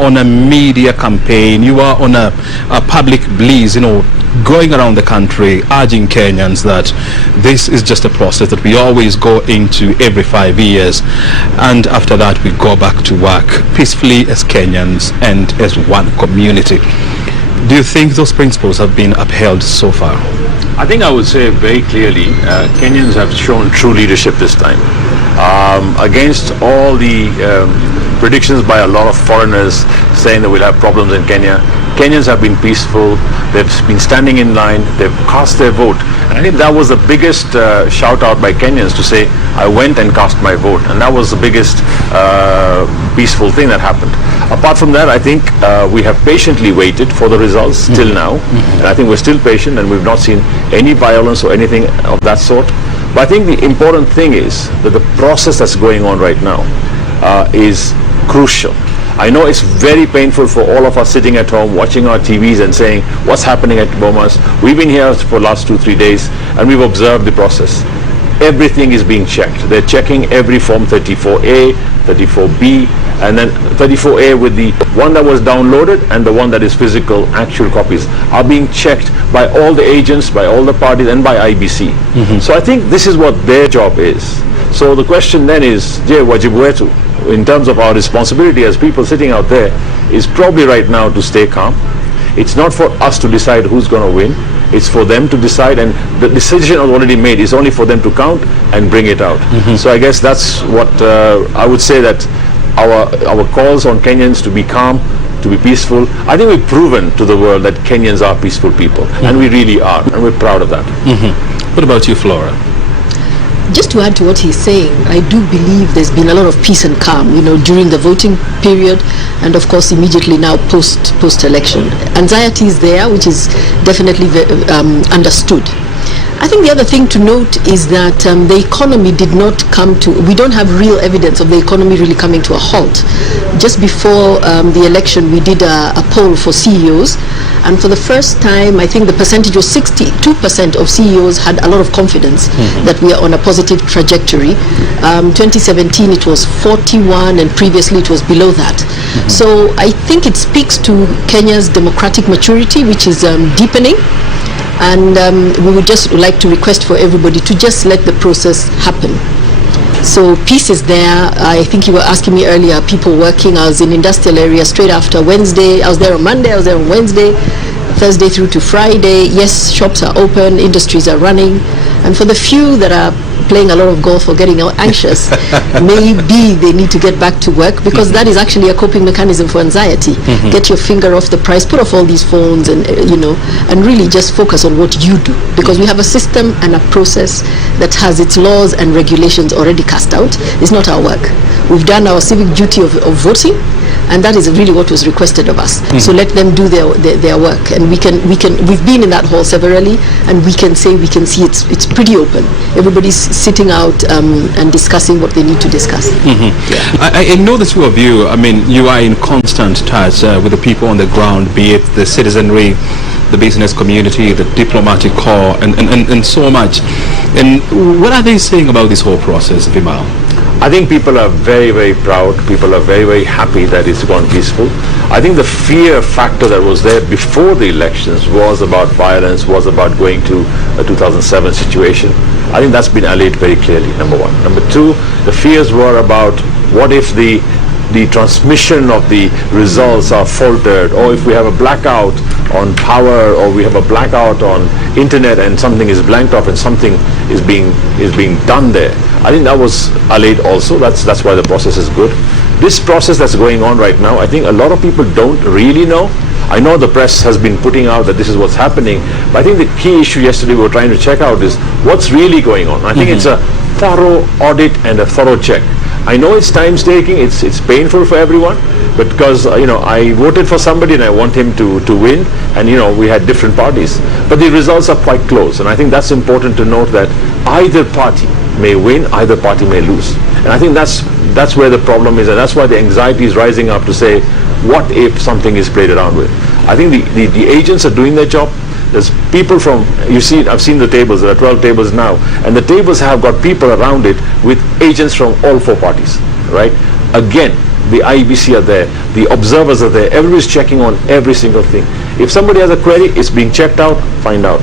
on a media campaign, you are on a public blaze, going around the country urging Kenyans that this is just a process that we always go into every 5 years, and after that we go back to work peacefully as Kenyans and as one community. Do you think those principles have been upheld so far? I think I would say very clearly Kenyans have shown true leadership this time. Against all the predictions by a lot of foreigners saying that we'll have problems in Kenya, Kenyans have been peaceful, they've been standing in line, they've cast their vote. And I think that was the biggest shout out by Kenyans to say, I went and cast my vote. And that was the biggest peaceful thing that happened. Apart from that, I think we have patiently waited for the results till now. And I think we're still patient, and we've not seen any violence or anything of that sort. But I think the important thing is that the process that's going on right now is crucial. I know it's very painful for all of us sitting at home watching our TVs and saying what's happening at Bomas. We've been here for the last 2-3 days and we've observed the process. Everything is being checked. They're checking every form, 34A, 34B, and then 34A with the one that was downloaded and the one that is physical, actual copies are being checked by all the agents, by all the parties, and by IBC. So I think this is what their job is. So the question then is, je wajibu wetu, in terms of our responsibility as people sitting out there, is probably right now to stay calm. It's not for us to decide who's going to win. It's for them to decide, and the decision already made is only for them to count and bring it out. So I guess that's what I would say, that our calls on Kenyans to be calm, to be peaceful. I think we've proven to the world that Kenyans are peaceful people, and we really are, and we're proud of that. What about you, Flora? Just to add to what he's saying, I do believe there's been a lot of peace and calm, during the voting period, and of course immediately now post-election. Anxiety is there, which is definitely understood. I think the other thing to note is that the economy did not come to, we don't have real evidence of the economy really coming to a halt. Just before the election, we did a poll for CEOs, and for the first time, I think the percentage was 62% of CEOs had a lot of confidence that we are on a positive trajectory. 2017, it was 41, and previously it was below that. So I think it speaks to Kenya's democratic maturity, which is deepening. And we would just like to request for everybody to just let the process happen. So peace is there. I think you were asking me earlier, people working. I was in industrial area straight after Wednesday. I was there on Monday, I was there on Wednesday, Thursday through to Friday. Yes, shops are open, industries are running. And for the few that are playing a lot of golf or getting anxious, maybe they need to get back to work, because that is actually a coping mechanism for anxiety. Get your finger off the prize, put off all these phones, and and really just focus on what you do, because we have a system and a process that has its laws and regulations already cast out. It's not our work. We've done our civic duty of voting, and that is really what was requested of us. So let them do their work, and we've been in that hall severally, and we can see it's pretty open. Everybody's sitting out and discussing what they need to discuss. I know the two of you, you are in constant touch with the people on the ground, be it the citizenry, the business community, the diplomatic corps, and so much. And what are they saying about this whole process, Vimal? I think people are very, very proud. People are very, very happy that it's gone peaceful. I think the fear factor that was there before the elections was about violence, was about going to a 2007 situation. I think that's been allayed very clearly, number one. Number two, the fears were about what if the transmission of the results are faltered, or if we have a blackout on power, or we have a blackout on internet and something is blanked off and something is being done there. I think that was allayed also. That's why the process is good. This process that's going on right now, I think a lot of people don't really know. I know the press has been putting out that this is what's happening, but I think the key issue yesterday we were trying to check out is what's really going on. I think it's a thorough audit and a thorough check. I know it's time-taking, it's painful for everyone, but because I voted for somebody and I want him to win, and we had different parties, but the results are quite close, and I think that's important to note, that either party may win, either party may lose, and I think that's where the problem is, and that's why the anxiety is rising up to say, what if something is played around with? I think the agents are doing their job. There's people from, I've seen the tables, there are 12 tables now, and the tables have got people around it with agents from all four parties, right? Again, the IEBC are there, the observers are there, everybody's checking on every single thing. If somebody has a query, it's being checked out, find out.